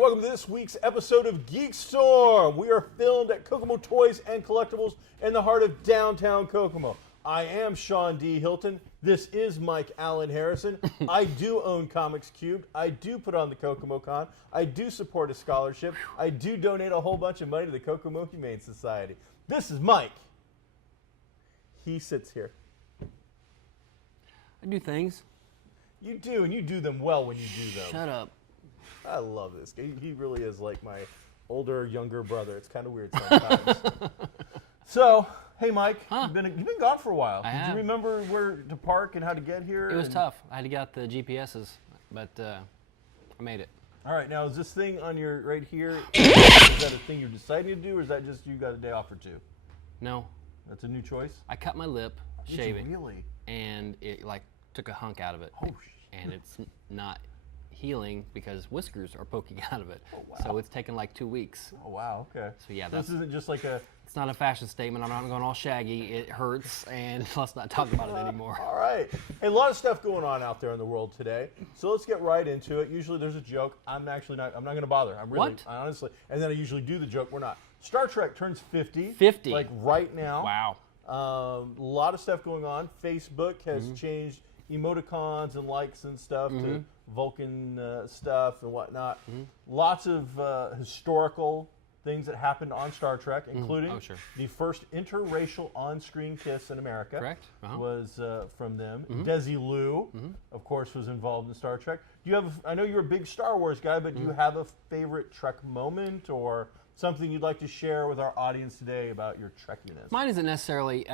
Welcome to this week's episode of GeekStorm. We are filmed at Kokomo Toys and Collectibles in the heart of downtown Kokomo. I am Sean D. Hilton. This is Mike Allen Harrison. I do own Comics Cubed. I do put on the Kokomo Con. I do support a scholarship. I do donate a whole bunch of money to the Kokomo Humane Society. This is Mike. He sits here. I do things. You do, and you do them well when you do them. Shut up. I love this guy. He really is like my older, younger brother. It's kind of weird sometimes. So, hey, Mike, you've been gone for a while. Did you remember where to park and how to get here? It was tough. I had to get out the GPSs, but I made it. All right, now is this thing on your right here, is that a thing you're deciding to do, or is that just you got a day off or two? No. That's a new choice? I cut my lip shaving. Really? And it like took a hunk out of it. Oh, and it's not healing because whiskers are poking out of it. Oh, wow. So it's taken like 2 weeks. Oh, wow, okay. So yeah, this isn't just like a... It's not a fashion statement. I'm not going all shaggy. It hurts, and let's not talk about it anymore. All right. Hey, a lot of stuff going on out there in the world today. So let's get right into it. Usually there's a joke. I'm not going to bother. Honestly. And then I usually do the joke. We're not. Star Trek turns 50. 50. Like right now. Wow. A lot of stuff going on. Facebook has changed emoticons and likes and stuff to Vulcan stuff and whatnot. Lots of historical things that happened on Star Trek, including the first interracial on-screen kiss in America. Correct. Was from them. Desilu, of course, was involved in Star Trek. Do you have? I know you're a big Star Wars guy, but do you have a favorite Trek moment or something you'd like to share with our audience today about your Trekkiness? Mine isn't necessarily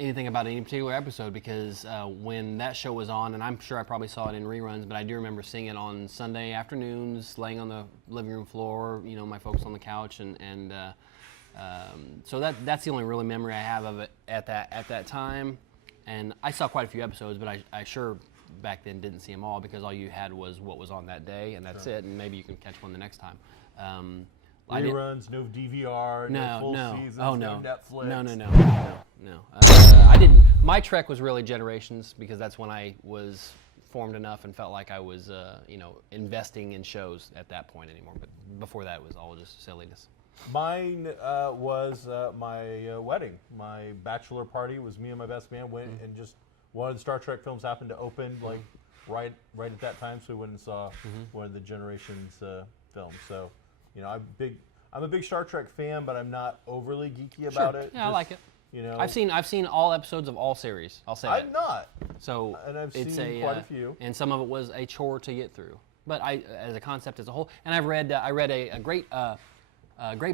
anything about any particular episode because when that show was on, and I'm sure I probably saw it in reruns, but I do remember seeing it on Sunday afternoons, laying on the living room floor, you know, my folks on the couch, and so that's the only really memory I have of it at that time. And I saw quite a few episodes, but I sure back then didn't see them all because all you had was what was on that day, and that's it, and maybe you can catch one the next time. Reruns, no DVR, no full seasons, no Netflix. No. I didn't. My Trek was really Generations because that's when I was formed enough and felt like I was, investing in shows at that point anymore. But before that, it was all just silliness. Mine was my wedding. My bachelor party was me and my best man went and just one of the Star Trek films happened to open like right at that time, so we went and saw one of the Generations films. So. You know, I'm a big Star Trek fan, but I'm not overly geeky about it. Yeah, I like it. You know, I've seen all episodes of all series. I'll say that. I'm not. So and I've seen quite a few. And some of it was a chore to get through. But as a concept as a whole, and I read a great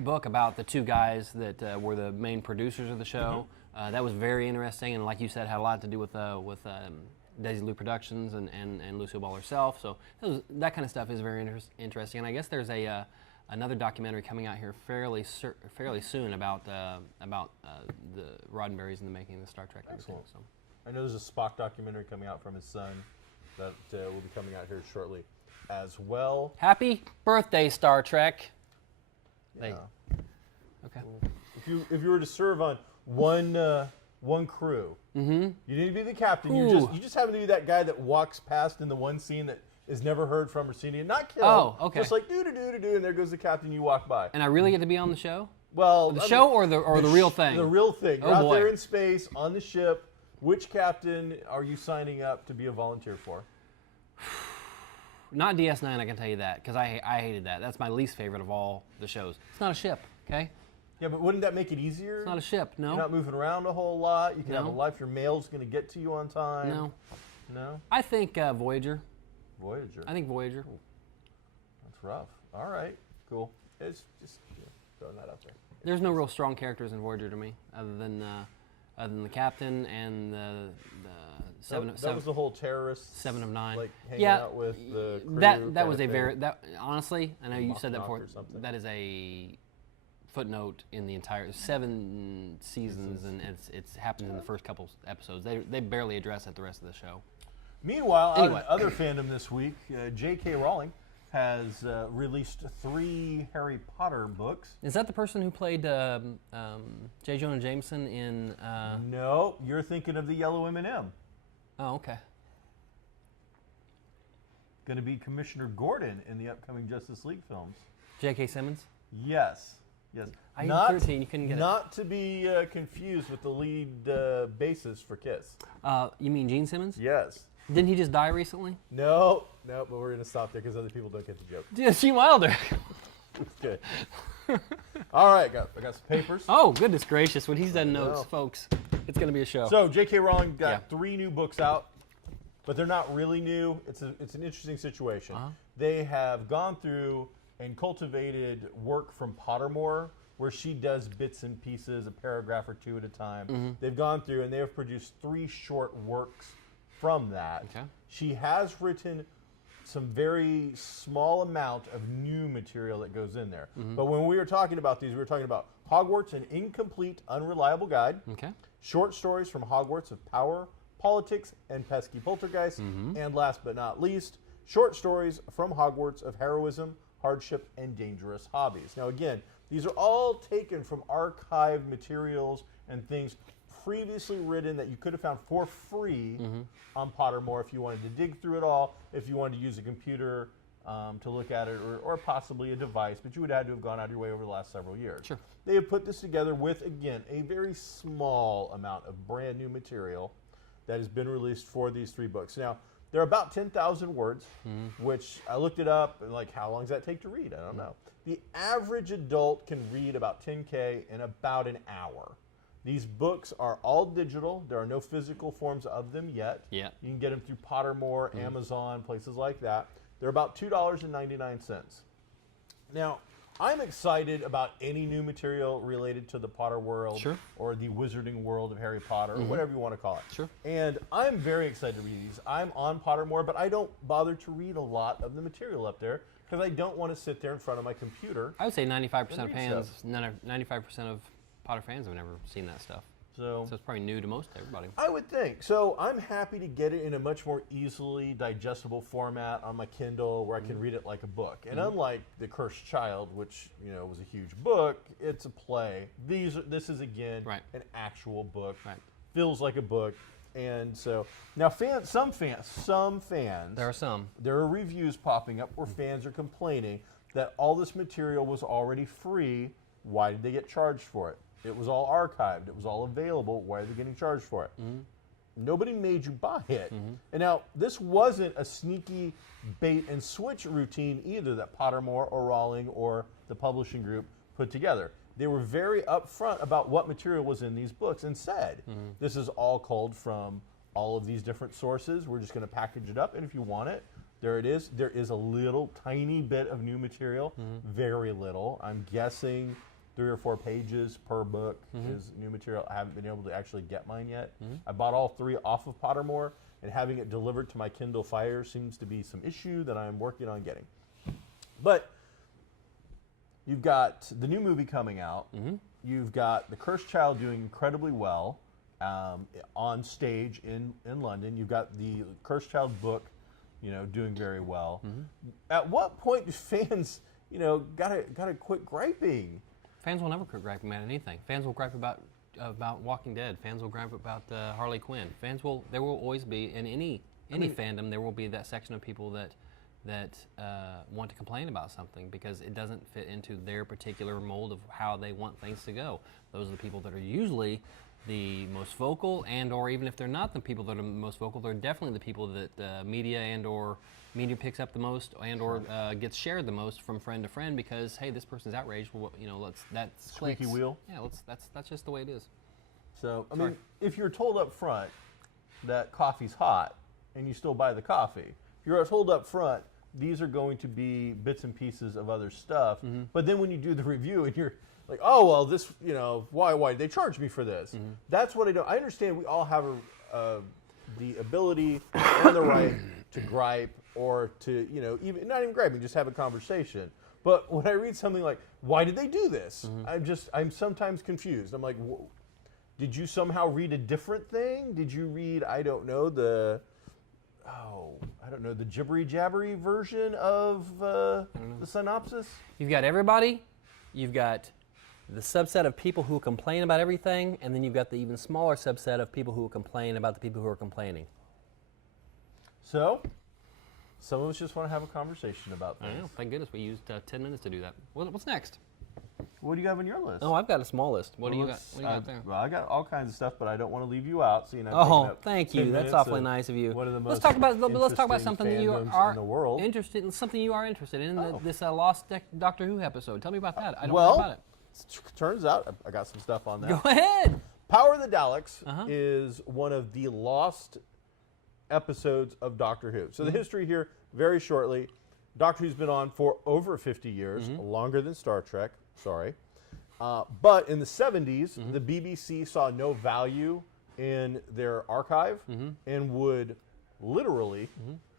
book about the two guys that were the main producers of the show. That was very interesting, and like you said, had a lot to do with Desilu Productions and Lucille Ball herself. So that kind of stuff is very interesting. And I guess there's another documentary coming out here fairly soon about the Roddenberrys and the making of the Star Trek. Excellent. So. I know there's a Spock documentary coming out from his son that will be coming out here shortly as well. Happy birthday, Star Trek. Yeah. Okay. If you were to serve on one crew, you need to be the captain. You just happen to be that guy that walks past in the one scene that is never heard from or seen again. Not killed. Oh, okay. Just like do, and there goes the captain. You walk by. And I really get to be on the show? Well, the show or the real thing? The real thing. You're out there in space on the ship. Which captain are you signing up to be a volunteer for? Not DS9, I can tell you that, because I hated that. That's my least favorite of all the shows. It's not a ship, okay? Yeah, but wouldn't that make it easier? It's not a ship, no. You're not moving around a whole lot. You can have a life. Your mail's going to get to you on time. No. No? I think Voyager. Voyager. I think Voyager. Ooh. That's rough. All right, cool. It's just throwing that out there. There's no real strong characters in Voyager to me, other than the captain and the seven. That was the whole terrorist. 7 of 9. Like hanging out with the crew. That was a very honestly. I know you said that before. That is a footnote in the entire 7 seasons, and it's happened in the first couple episodes. They barely address it the rest of the show. Meanwhile, out in other fandom this week, J.K. Rowling has released 3 Harry Potter books. Is that the person who played J. Jonah Jameson in? No, you're thinking of the Yellow M&M. Oh, okay. Going to be Commissioner Gordon in the upcoming Justice League films. J.K. Simmons? Yes. I not 13, you couldn't get not to be confused with the lead bassist for Kiss. You mean Gene Simmons? Yes. Didn't he just die recently? No, but we're going to stop there because other people don't get the joke. Yeah, Gene Wilder. Good. All right, I got some papers. Oh, goodness gracious. When he's done notes, folks, it's going to be a show. So J.K. Rowling got 3 new books out, but they're not really new. It's an interesting situation. They have gone through and cultivated work from Pottermore, where she does bits and pieces, a paragraph or 2 at a time. They've gone through and they have produced 3 short works from that. Okay. She has written some very small amount of new material that goes in there. But when we were talking about these, we were talking about Hogwarts, an incomplete, unreliable guide. Okay. Short stories from Hogwarts of power, politics, and pesky poltergeists. And last but not least, short stories from Hogwarts of heroism, hardship, and dangerous hobbies. Now again, these are all taken from archived materials and things previously written that you could have found for free on Pottermore if you wanted to dig through it all, if you wanted to use a computer to look at it, or possibly a device, but you would have to have gone out of your way over the last several years. Sure. They have put this together with, again, a very small amount of brand new material that has been released for these 3 books. Now, they're about 10,000 words, which I looked it up, and like, how long does that take to read? I don't know. The average adult can read about 10K in about an hour. These books are all digital. There are no physical forms of them yet. Yeah. You can get them through Pottermore, Amazon, places like that. They're about $2.99. Now, I'm excited about any new material related to the Potter world, or the wizarding world of Harry Potter, or whatever you want to call it. Sure. And I'm very excited to read these. I'm on Pottermore, but I don't bother to read a lot of the material up there because I don't want to sit there in front of my computer. I would say 95% of fans, 95% of Potter fans have never seen that stuff. So it's probably new to most everybody. I would think. So I'm happy to get it in a much more easily digestible format on my Kindle where I can read it like a book. And unlike The Cursed Child, which was a huge book, it's a play. This is, again, an actual book. Feels like a book. And so now some fans. There are reviews popping up where fans are complaining that all this material was already free. Why did they get charged for it? It was all archived. It was all available. Why are they getting charged for it? Nobody made you buy it. And now, this wasn't a sneaky bait and switch routine either that Pottermore or Rowling or the publishing group put together. They were very upfront about what material was in these books and said, this is all culled from all of these different sources. We're just going to package it up, and if you want it, there it is. There is a little tiny bit of new material, very little. I'm guessing 3 or 4 pages per book is new material. I haven't been able to actually get mine yet. I bought all 3 off of Pottermore, and having it delivered to my Kindle Fire seems to be some issue that I'm working on getting. But you've got the new movie coming out. You've got The Cursed Child doing incredibly well on stage in London. You've got the Cursed Child book, doing very well. At what point do fans, gotta quit griping? Fans will never quit griping about anything. Fans will gripe about Walking Dead. Fans will gripe about Harley Quinn. There will always be in any fandom. There will be that section of people that want to complain about something because it doesn't fit into their particular mold of how they want things to go. Those are the people that are usually the most vocal, and or even if they're not the people that are the most vocal, they're definitely the people that media picks up the most and or gets shared the most from friend to friend because, hey, this person's outraged. Well, that's squeaky wheel. Yeah, that's just the way it is. So I mean, if you're told up front that coffee's hot and you still buy the coffee, if you're told up front these are going to be bits and pieces of other stuff, but then when you do the review and you're like, oh well, this why did they charge me for this? That's what I don't. I understand we all have the ability and the right to gripe or to even not even griping, just have a conversation. But when I read something like, why did they do this? I'm sometimes confused. I'm like, did you somehow read a different thing? Did you read, I don't know, the jibbery jabbery version of the synopsis? You've got everybody, you've got the subset of people who complain about everything, and then you've got the even smaller subset of people who complain about the people who are complaining. So, some of us just want to have a conversation about things. I know. Thank goodness we used 10 minutes to do that. What's next? What do you have on your list? Oh, I've got a small list. What do you got? What do you got there? Well, I got all kinds of stuff, but I don't want to leave you out. So Thank you. That's awfully nice of you. One of the Let's most talk about something that you are in the world. interested in. Something you are interested in. This Lost Doctor Who episode. Tell me about that. I don't know about it. Turns out I got some stuff on that. Go ahead. Power of the Daleks is one of the lost episodes of Doctor Who. So the history here, very shortly, Doctor Who's been on for over 50 years, longer than Star Trek. Sorry. But in the 70s, the BBC saw no value in their archive and would literally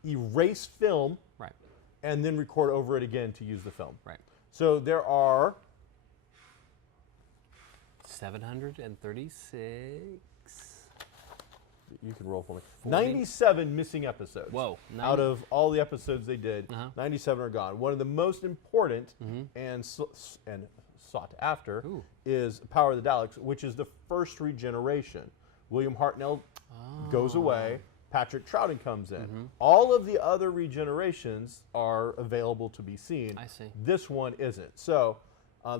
erase film and then record over it again to use the film. Right. So there are 736. You can roll for me. 97 missing episodes. Whoa. Out of all the episodes they did, 97 are gone. One of the most important and sought after is Power of the Daleks, which is the first regeneration. William Hartnell goes away. Patrick Troughton comes in. All of the other regenerations are available to be seen. I see. This one isn't. So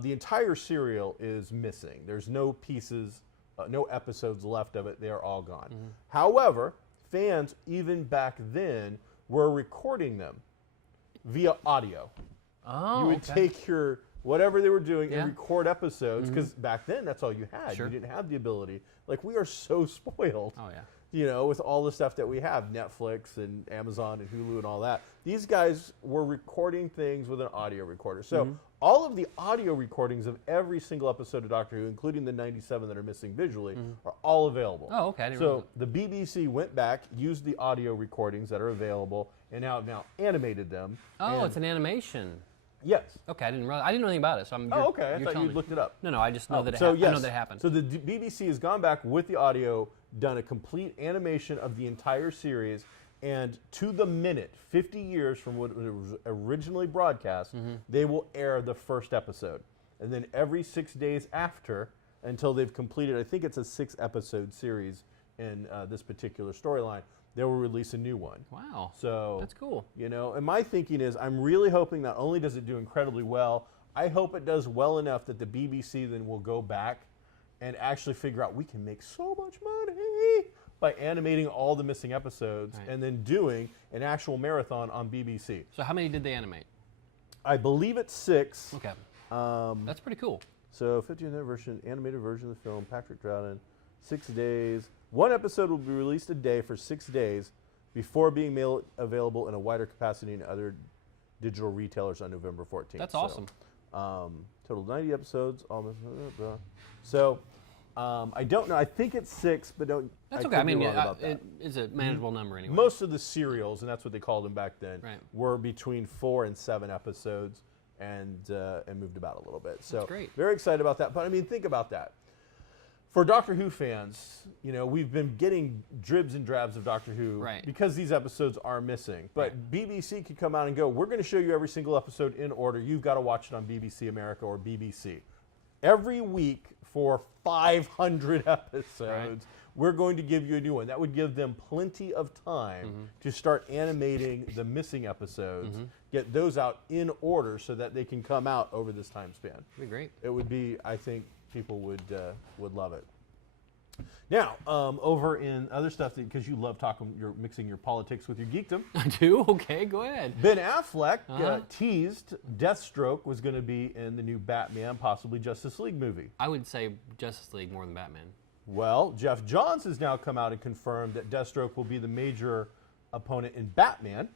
the entire serial is missing. There's no pieces, no episodes left of it. They are all gone. However, fans, even back then, were recording them via audio. Oh, you would take your whatever they were doing and record episodes, because back then that's all you had. Sure. You didn't have the ability. Like, we are so spoiled. Oh, yeah. You know, with all the stuff that we have, Netflix and Amazon and Hulu and all that. These guys were recording things with an audio recorder. So all of the audio recordings of every single episode of Doctor Who, including the 97 that are missing visually, are all available. Oh, okay. I didn't So the BBC went back, used the audio recordings that are available, and now animated them. Oh, it's an animation. Yes. Okay, I didn't know anything about it. So okay. I thought you looked it up. No, I just know that it so happened. yes. I know that happened. So the BBC has gone back with the audio, done a complete animation of the entire series, and to the minute, 50 years from what it was originally broadcast, they will air the first episode. And then every 6 days after, until they've completed, I think it's a 6-episode series in this particular storyline, they will release a new one. Wow. So that's cool. You know, and my thinking is, I'm really hoping not only does it do incredibly well, I hope it does well enough that the BBC then will go back and actually figure out we can make so much money by animating all the missing episodes and then doing an actual marathon on BBC. So how many did they animate? I believe it's 6. Okay. That's pretty cool. So 50th version, animated version of the film, Patrick Troughton, 6 days. One episode will be released a day for 6 days before being made available in a wider capacity in other digital retailers on November 14th. That's awesome. Total 90 episodes. So I don't know. I think it's 6, but don't. That's I okay. I mean, about it is a manageable number anyway. Most of the serials, and that's what they called them back then, Right. were between 4 and 7 episodes, and moved about a little bit. So That's great. Very excited about that. But I mean, think about that. For Doctor Who fans, you know, we've been getting dribs and drabs of Doctor Who because these episodes are missing. But BBC could come out and go, we're going to show you every single episode in order. You've got to watch it on BBC America or BBC. Every week for 500 episodes, we're going to give you a new one. That would give them plenty of time to start animating the missing episodes, get those out in order so that they can come out over this time span. That'd be great. It would be, I think, people would love it. Now, over in other stuff, because you love talking, you're mixing your politics with your geekdom. I do? Okay, go ahead. Ben Affleck teased Deathstroke was going to be in the new Batman, possibly Justice League movie. I would say Justice League more than Batman. Well, Jeff Johns has now come out and confirmed that Deathstroke will be the major opponent in Batman.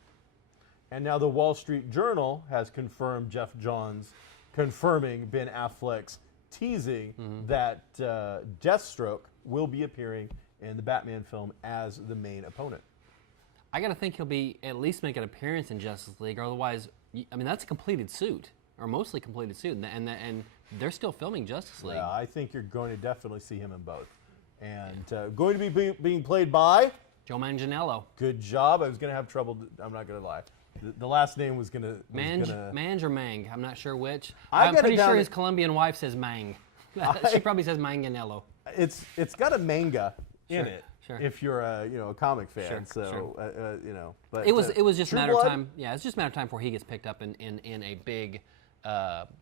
And now the Wall Street Journal has confirmed Jeff Johns confirming Ben Affleck's teasing that Deathstroke will be appearing in the Batman film as the main opponent. I got to think he'll be at least make an appearance in Justice League. Otherwise, I mean, that's a completed suit. or mostly completed soon, and they're still filming Justice League. Yeah, I think you're going to definitely see him in both. And going to be being played by Joe Manganiello. Good job. I was going to have trouble. I'm not going to lie. The last name was going to... Mange or Mang? I'm not sure which. I I'm got it pretty down sure to- his Colombian wife says Mang. She probably says Manganiello. It's got a manga in Sure, it. sure. If you're a comic fan, Sure, so sure. but It was just a True matter Blood? of time. Yeah, it's just a matter of time before he gets picked up in a big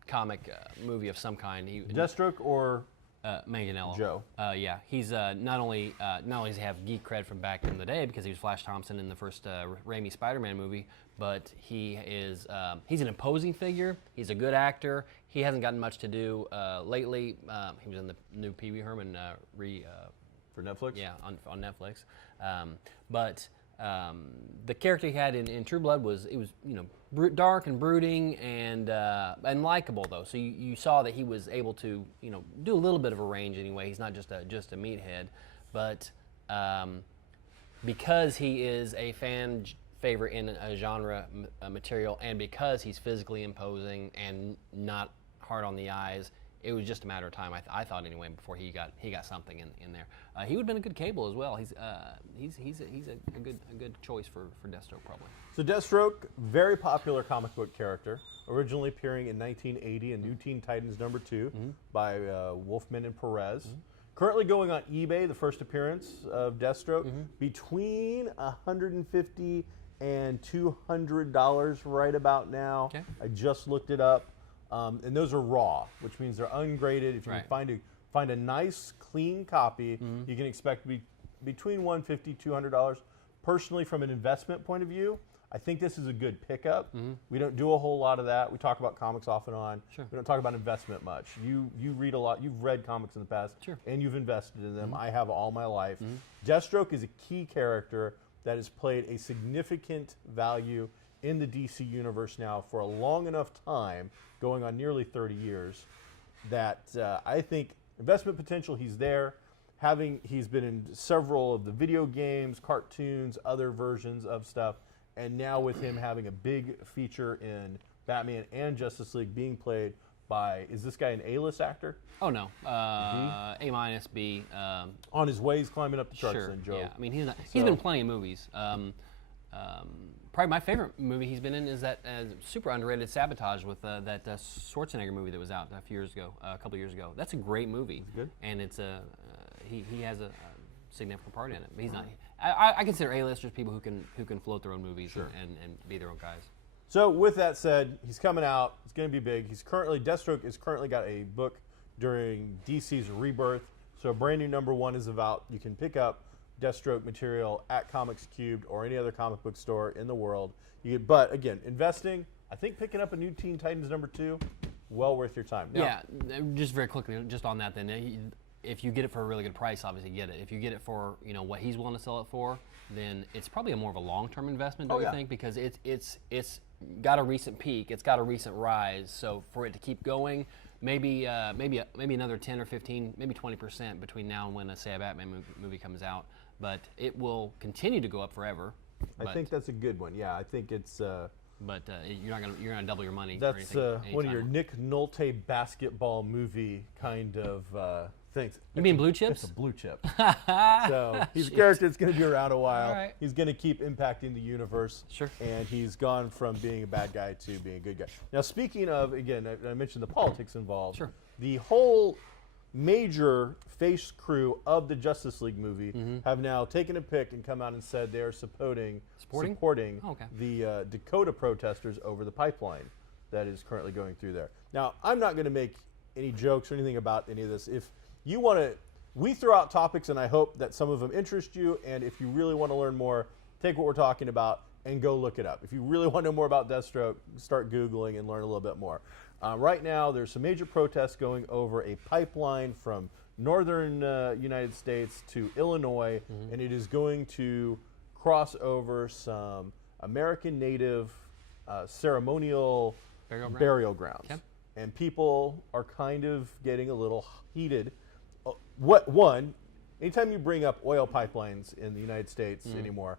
comic movie of some kind. Deathstroke or Manganiello. Joe. Yeah, he's not only does he have geek cred from back in the day because he was Flash Thompson in the first Raimi Spider-Man movie, but he's an imposing figure. He's a good actor. He hasn't gotten much to do lately. He was in the new Pee Wee Herman for Netflix. yeah, on Netflix. But the character he had in True Blood was dark and brooding and likable though. So you saw that he was able to do a little bit of a range anyway. He's not just a meathead, but because he is a fan favorite in a genre material, and because he's physically imposing and not hard on the eyes, it was just a matter of time. I thought anyway before he got something in there. He would have been a good Cable as well. He's a good choice for Deathstroke probably. So Deathstroke, very popular comic book character, originally appearing in 1980 in New Teen Titans #2 by Wolfman and Perez. Currently going on eBay, the first appearance of Deathstroke, between $150 and $200 right about now. Okay. I just looked it up, and those are raw, which means they're ungraded. If you Right. can find a nice, clean copy, you can expect to be between $150 $200. Personally, from an investment point of view, I think this is a good pickup. We don't do a whole lot of that. We talk about comics off and on. Sure. We don't talk about investment much. You read a lot. You've read comics in the past, Sure. and you've invested in them. I have all my life. Deathstroke is a key character that has played a significant value in the DC universe now for a long enough time, going on nearly 30 years, that I think investment potential, he's there. He's been in several of the video games, cartoons, other versions of stuff, and now with him having a big feature in Batman and Justice League being played by, is this guy an A-list actor? Oh no, A-, B. On his way, he's climbing up the charts Sure. then, Joe. Yeah, I mean he's been in plenty of movies. Probably my favorite movie he's been in is that super underrated Sabotage with that Schwarzenegger movie that was out a couple years ago. That's a great movie. Good. And it's he has a significant part in it. But he's not. I consider A-listers people who can float their own movies and be their own guys. So with that said, he's coming out. It's going to be big. Deathstroke is currently got a book during DC's Rebirth. So a brand new #1 is about. You can pick up Deathstroke material at Comics Cubed or any other comic book store in the world. But again, investing, I think picking up a new Teen Titans #2, well worth your time. Now, Yeah, just very quickly, just on that then, if you get it for a really good price, obviously get it. If you get it for what he's willing to sell it for, then it's probably more of a long-term investment, don't you think? Because it's got a recent peak, it's got a recent rise. So for it to keep going, maybe another 10 or 15, maybe 20% between now and when a Batman movie comes out. But it will continue to go up forever. I think that's a good one. Yeah, I think it's. But you're gonna double your money. That's one of your Nick Nolte basketball movie kind of things. You mean Blue Chips? It's a blue chip. So he's a character that's going to be around a while. All right. He's going to keep impacting the universe. Sure. And he's gone from being a bad guy to being a good guy. Now, speaking of, again, I mentioned the politics involved. Sure. The whole major face crew of the Justice League movie have now taken a pick and come out and said they are supporting Oh, okay. the Dakota protesters over the pipeline that is currently going through there. Now, I'm not going to make any jokes or anything about any of this. If you want to, we throw out topics, and I hope that some of them interest you. And if you really want to learn more, take what we're talking about and go look it up. If you really want to know more about Deathstroke, start Googling and learn a little bit more. Right now, there's some major protests going over a pipeline from northern United States to Illinois, and it is going to cross over some American Native ceremonial burial grounds. Okay. And people are kind of getting a little heated. Anytime you bring up oil pipelines in the United States anymore,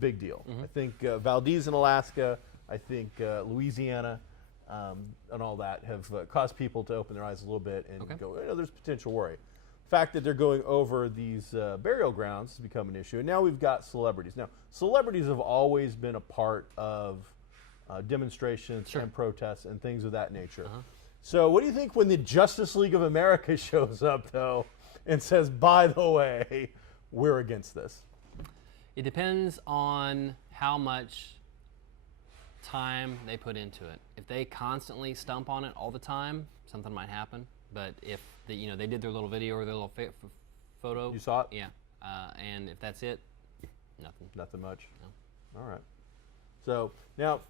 big deal. I think Valdez in Alaska, I think Louisiana, and all that have caused people to open their eyes a little bit and Okay. go, there's potential worry. The fact that they're going over these burial grounds has become an issue, and now we've got celebrities. Now, celebrities have always been a part of demonstrations Sure. and protests and things of that nature. So what do you think when the Justice League of America shows up, though, and says, by the way, we're against this? It depends on how much time they put into it. If they constantly stump on it all the time, something might happen. But if they did their little video or their little photo, You saw it? yeah, and if that's it, nothing. Nothing much. No. All right. So now,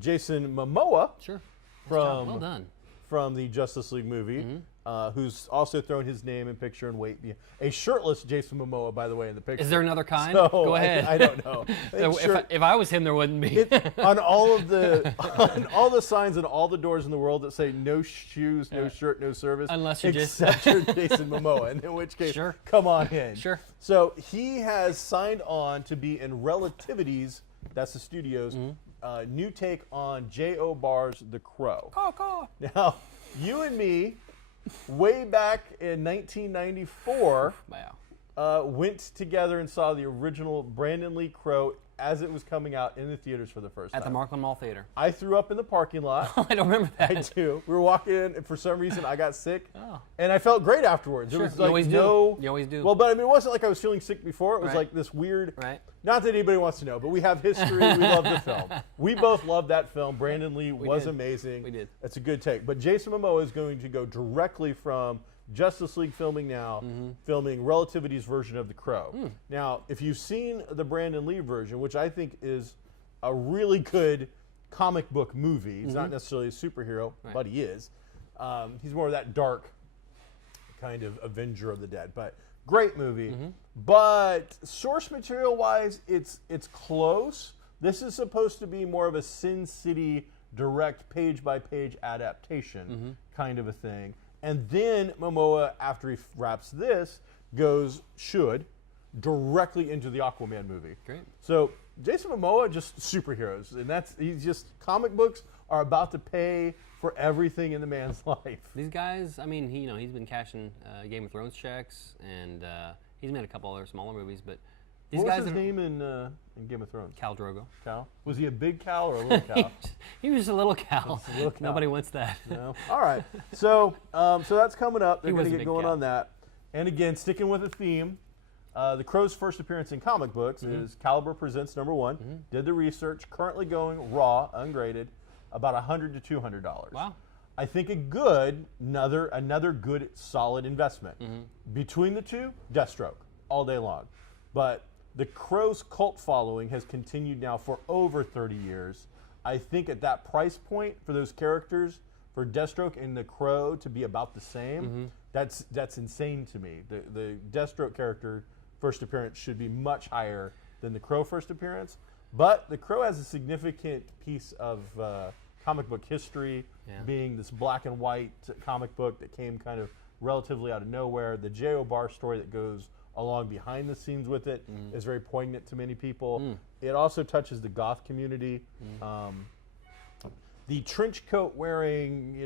Jason Momoa Sure. Nice job. from Well done. from the Justice League movie, who's also thrown his name and picture and weight. A shirtless Jason Momoa, by the way, in the picture. Is there another kind? So, Go ahead. I don't know. I think If I was him, there wouldn't be. on all the signs and all the doors in the world that say no shoes, no shirt, no service, Unless you're except you're Jason Momoa, and in which case, Sure. come on in. Sure. So he has signed on to be in Relativity's, that's the studio's, new take on J.O. Barr's The Crow. Caw. Now, you and me, way back in 1994, Wow. went together and saw the original Brandon Lee Crow as it was coming out in the theaters for the first time. At the Markland Mall Theater. I threw up in the parking lot. I don't remember that. I do. We were walking in, and for some reason, I got sick, Oh. and I felt great afterwards. Sure. It was You like always do. no. You always do. Well, but I mean, it wasn't like I was feeling sick before. It was Right. like this weird. Right. Not that anybody wants to know, but we have history. We love the film. We both loved that film. Brandon Lee was did. amazing. We did. It's a good take. But Jason Momoa is going to go directly from Justice League filming now, filming Relativity's version of The Crow. Now, if you've seen the Brandon Lee version, which I think is a really good comic book movie, he's not necessarily a superhero, Right. but he is. He's more of that dark kind of Avenger of the Dead, but great movie. But source material wise, it's close. This is supposed to be more of a Sin City direct page by page adaptation kind of a thing. And then Momoa, after he wraps this, should directly into the Aquaman movie. Great. So Jason Momoa, just superheroes, and he's just, comic books are about to pay for everything in the man's life. These guys, I mean, he's been cashing Game of Thrones checks, and he's made a couple other smaller movies, but these What guys was his are name in Game of Thrones? Khal Drogo. Cal? Was he a big cow or a little cow? He was just a little cow. Just a little cow. Nobody wants that. No? All right. So that's coming up. They're He going was to a get big going cow. on that. And again, sticking with the theme, the Crow's first appearance in comic books is Caliber Presents #1. Did the research. Currently going raw, ungraded, about $100 to $200. Wow. I think another good, solid investment. Between the two, Deathstroke, all day long. But the Crow's cult following has continued now for over 30 years. I think at that price point for those characters, for Deathstroke and the Crow to be about the same, that's insane to me. The Deathstroke character first appearance should be much higher than the Crow first appearance. But the Crow has a significant piece of comic book history, being this black and white comic book that came kind of relatively out of nowhere. The J.O. Barr story that goes along behind the scenes with it is very poignant to many people. It also touches the goth community. The trench coat wearing,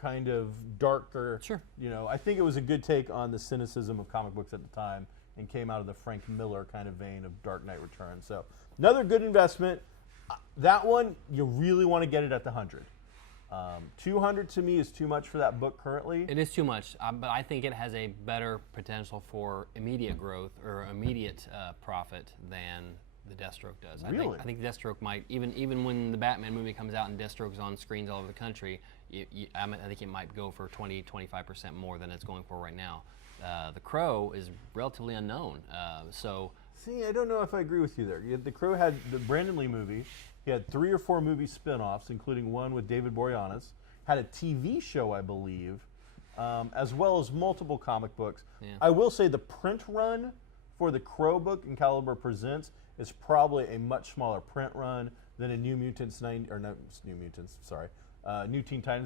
kind of darker. Sure. I think it was a good take on the cynicism of comic books at the time and came out of the Frank Miller kind of vein of Dark Knight Returns. So another good investment. That one, you really want to get it at the 100. 200 to me is too much for that book currently. It is too much, but I think it has a better potential for immediate growth or immediate profit than the Deathstroke does. Really? I think Deathstroke might, even when the Batman movie comes out and Deathstroke's on screens all over the country, I think it might go for 20-25% more than it's going for right now. The Crow is relatively unknown, so. See, I don't know if I agree with you there. The Crow had the Brandon Lee movie. He had 3 or 4 movie spin-offs, including one with David Boreanaz. Had a TV show, I believe, as well as multiple comic books. Yeah. I will say the print run for the Crow book in Caliber Presents is probably a much smaller print run than a New Teen Titans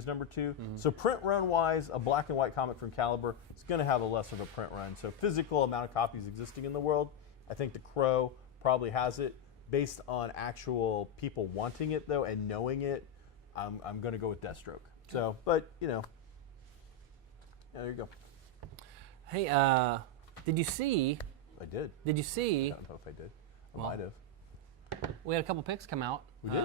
#2. So print run wise, a black and white comic from Caliber is going to have a less of a print run. So physical amount of copies existing in the world, I think the Crow probably has it. Based on actual people wanting it though and knowing it, I'm going to go with Deathstroke. So, but there you go. Hey, did you see? I did. Did you see? I don't know if I did. I might have. We had a couple picks come out. We did?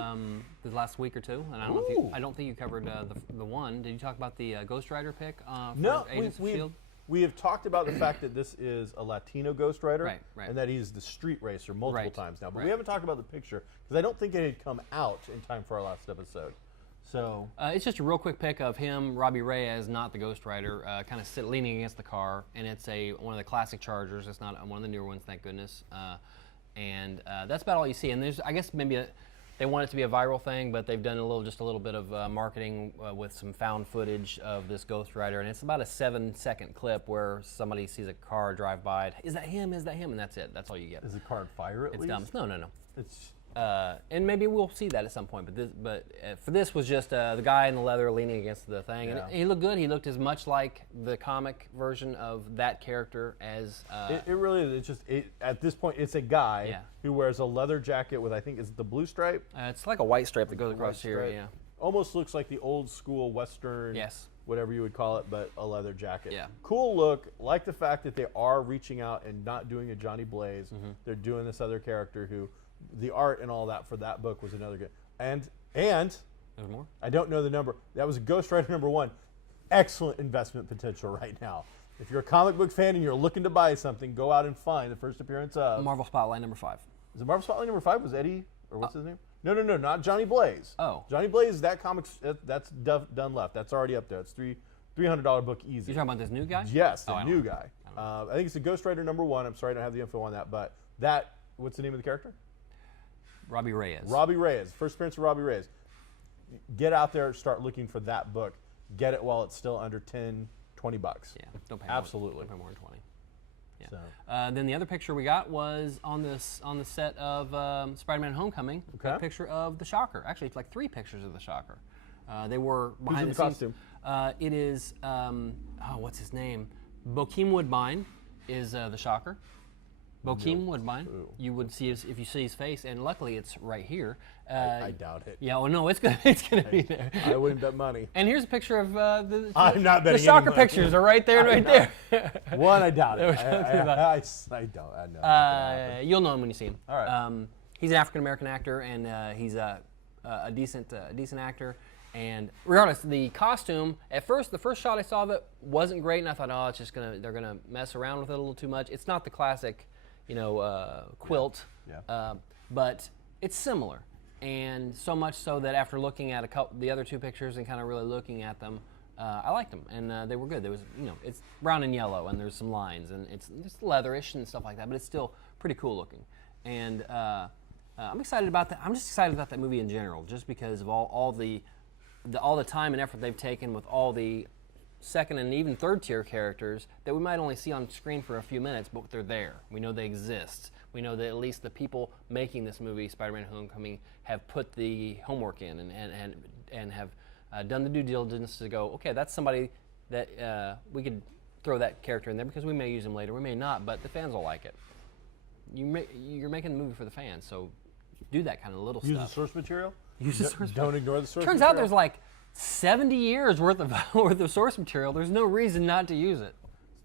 The last week or two, and I don't think you covered the one. Did you talk about the Ghost Rider pick? No, Agents of S.H.I.E.L.D.? we have talked about the fact that this is a Latino Ghost Rider, Right. and that he's the street racer multiple times now. But we Right. haven't talked about the picture because I don't think it had come out in time for our last episode. So It's just a real quick pic of him, Robbie Reyes, not the Ghost Rider, kind of leaning against the car, and it's one of the classic Chargers. It's not one of the newer ones, thank goodness. And that's about all you see. And there's, I guess, maybe they want it to be a viral thing, but they've done just a little bit of marketing with some found footage of this Ghost Rider, and it's about a 7-second clip where somebody sees a car drive by. Is that him? Is that him? And that's it. That's all you get. is the car on fire at It's least? dumb. No. It's And maybe we'll see that at some point. But for this was just the guy in the leather leaning against the thing, and he looked good. He looked as much like the comic version of that character as. it really is. It's just at this point, it's a guy who wears a leather jacket with, I think, is it the blue stripe? It's like a white stripe that goes across here. stripe. Yeah. Almost looks like the old school Western. Yes. Whatever you would call it, but a leather jacket. Yeah. Cool look. Like the fact that they are reaching out and not doing a Johnny Blaze. They're doing this other character who, the art and all that for that book was another good. And There's more. I don't know the number. That was Ghost Rider #1. Excellent investment potential right now. If you're a comic book fan and you're looking to buy something, go out and find the first appearance of. Marvel Spotlight #5. Is it Marvel Spotlight #5? Was Eddie, or what's his name? No, not Johnny Blaze. Oh. Johnny Blaze, that comic's, that's done left. That's already up there. It's $300 book easy. You're talking about this new guy? Yes, the I new don't guy. I think it's a Ghost Rider #1. I'm sorry I don't have the info on that, but what's the name of the character? Robbie Reyes. Robbie Reyes. First appearance of Robbie Reyes. Get out there, start looking for that book. Get it while it's still under $10, $20. Yeah, don't pay Absolutely. Don't pay more than 20. Yeah. So. Then the other picture we got was on the set of Spider-Man: Homecoming. Okay. A picture of the Shocker. Actually, it's like 3 pictures of the Shocker. They were behind Who's the in the scenes. costume? It is what's his name? Bokeem Woodbine is the Shocker. Bokeem Woodbine. Ooh. You would see if you see his face, and luckily it's right here. I doubt it. Yeah, well, no, it's gonna be there. I wouldn't bet money. And here's a picture of the. I'm not betting The Shocker any money. pictures are right there, and right there. One, I doubt it. There I don't. I know. You'll know him when you see him. All right. He's an African American actor, and he's a decent actor. And regardless, the costume the first shot I saw of it wasn't great, and I thought, oh, they're gonna mess around with it a little too much. It's not the classic, quilt, but it's similar, and so much so that after looking at the other 2 pictures and kind of really looking at them, I liked them, and they were good. There was, it's brown and yellow, and there's some lines, and it's just leatherish and stuff like that, but it's still pretty cool looking. And I'm excited about that. I'm just excited about that movie in general, just because of all the time and effort they've taken with all the second and even third tier characters that we might only see on screen for a few minutes, but they're there. We know they exist. We know that at least the people making this movie, Spider-Man: Homecoming, have put the homework in and have done the due diligence to go, okay, that's somebody that we could throw that character in there because we may use him later, we may not, but the fans will like it. You're making the movie for the fans, so do that kind of little Use stuff. the source material. Use the source Don't ignore the source Turns material. out there's like 70 years worth of source material. There's no reason not to use it.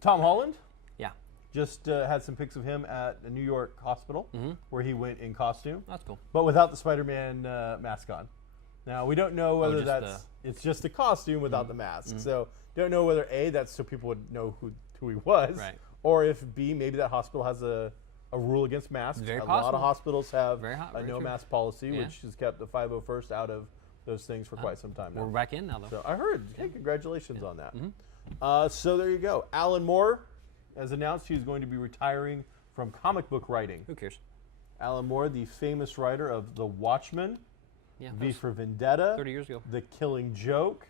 Tom Holland Yeah, just had some pics of him at a New York hospital where he went in costume, that's cool. but without the Spider-Man mask on. Now, we don't know whether just it's just the costume without the mask. So don't know whether A, that's so people would know who he was, Right. or if B, maybe that hospital has a rule against masks. Very a lot possible. of hospitals have Very a no true. mask policy, Yeah. which has kept the 501st out of those things for quite some time now. We're back in now, though. So I heard. Hey, congratulations on that. So there you go. Alan Moore has announced he's going to be retiring from comic book writing. Who cares? Alan Moore, the famous writer of The Watchmen, Yeah, that V was for Vendetta, 30 years ago. The Killing Joke,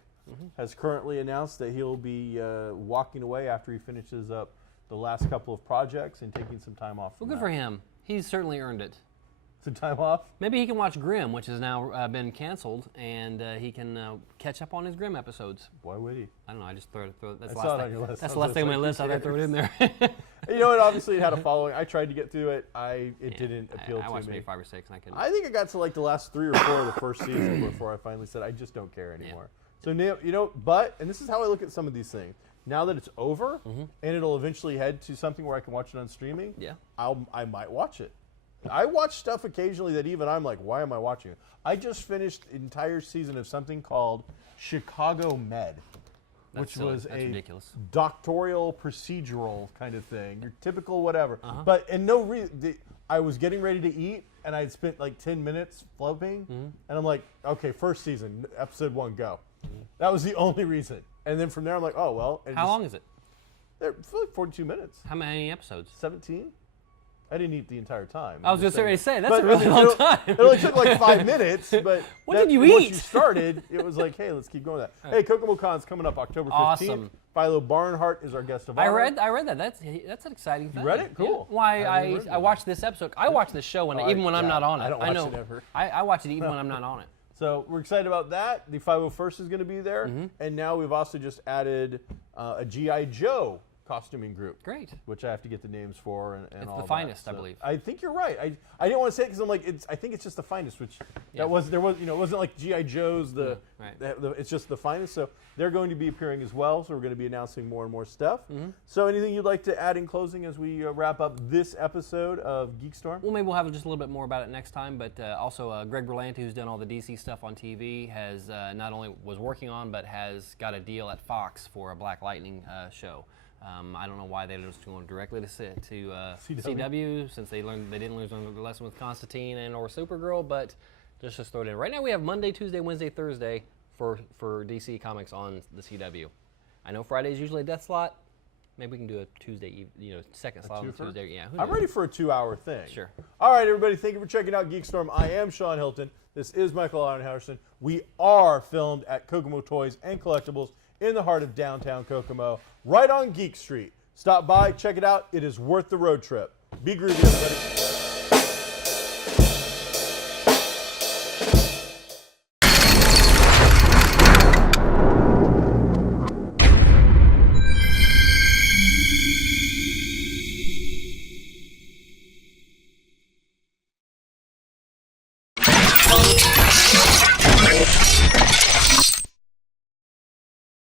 has currently announced that he'll be walking away after he finishes up the last couple of projects and taking some time off. Well, from good for him. He's certainly earned it. some time off. Maybe he can watch Grimm, which has now been canceled, and he can catch up on his Grimm episodes. Why would he? I don't know. I just throw it. That's I the saw last it on thing. your list. That's the last thing on my list. I throw it in there. You know what? Obviously, it had a following. I tried to get through it. It didn't appeal to me. I watched maybe 5 or 6, and I couldn't. I think I got to like the last 3 or 4 of the first season before I finally said I just don't care anymore. So now, and this is how I look at some of these things. Now that it's over, and it'll eventually head to something where I can watch it on streaming. Yeah. I might watch it. I watch stuff occasionally that even I'm like, why am I watching it? I just finished an entire season of something called Chicago Med, which was a ridiculous. doctoral procedural kind of thing. Your typical whatever. But in no reason, I was getting ready to eat, and I had spent like 10 minutes flipping, and I'm like, okay, first season, episode 1, go. That was the only reason. And then from there, I'm like, oh, well. How long is it? They're like 42 minutes. How many episodes? 17? I didn't eat the entire time. I was just going to say, that's a really long time. It only took like 5 minutes, but what did you once eat? you started, it was like, hey, let's keep going with that. Hey, Kokomo Con's coming up October 15th. Awesome. Philo Barnhart is our guest of honor. I read that. That's an exciting thing. You read it? Cool. Yeah. Why I watched this episode. I watch this show even when I'm not on it. I don't watch it ever. I watch it even when I'm not on it. So we're excited about that. The 501st is going to be there. And now we've also just added a G.I. Joe costuming group. Great. Which I have to get the names for and it's all the that. finest, So I believe. I think you're right. I didn't want to say it because I'm like, I think it's just the finest, which it wasn't like G.I. Joe's, it's just the finest. So they're going to be appearing as well. So we're going to be announcing more and more stuff. So anything you'd like to add in closing as we wrap up this episode of GeekStorm? Well, maybe we'll have just a little bit more about it next time. But also, Greg Berlanti, who's done all the DC stuff on TV, has not only was working on, but has got a deal at Fox for a Black Lightning show. I don't know why they're just going directly to CW since they didn't learn the lesson with Constantine and or Supergirl, but just throw it in. Right now we have Monday, Tuesday, Wednesday, Thursday for DC Comics on the CW. I know Friday is usually a death slot. Maybe we can do a Tuesday, second slot on Tuesday. Yeah, I'm ready for a 2-hour thing. Sure. All right, everybody, thank you for checking out GeekStorm. I am Sean Hilton. This is Michael Allen Harrison. We are filmed at Kokomo Toys and Collectibles in the heart of downtown Kokomo, right on Geek Street. Stop by, check it out. It is worth the road trip. Be groovy, everybody.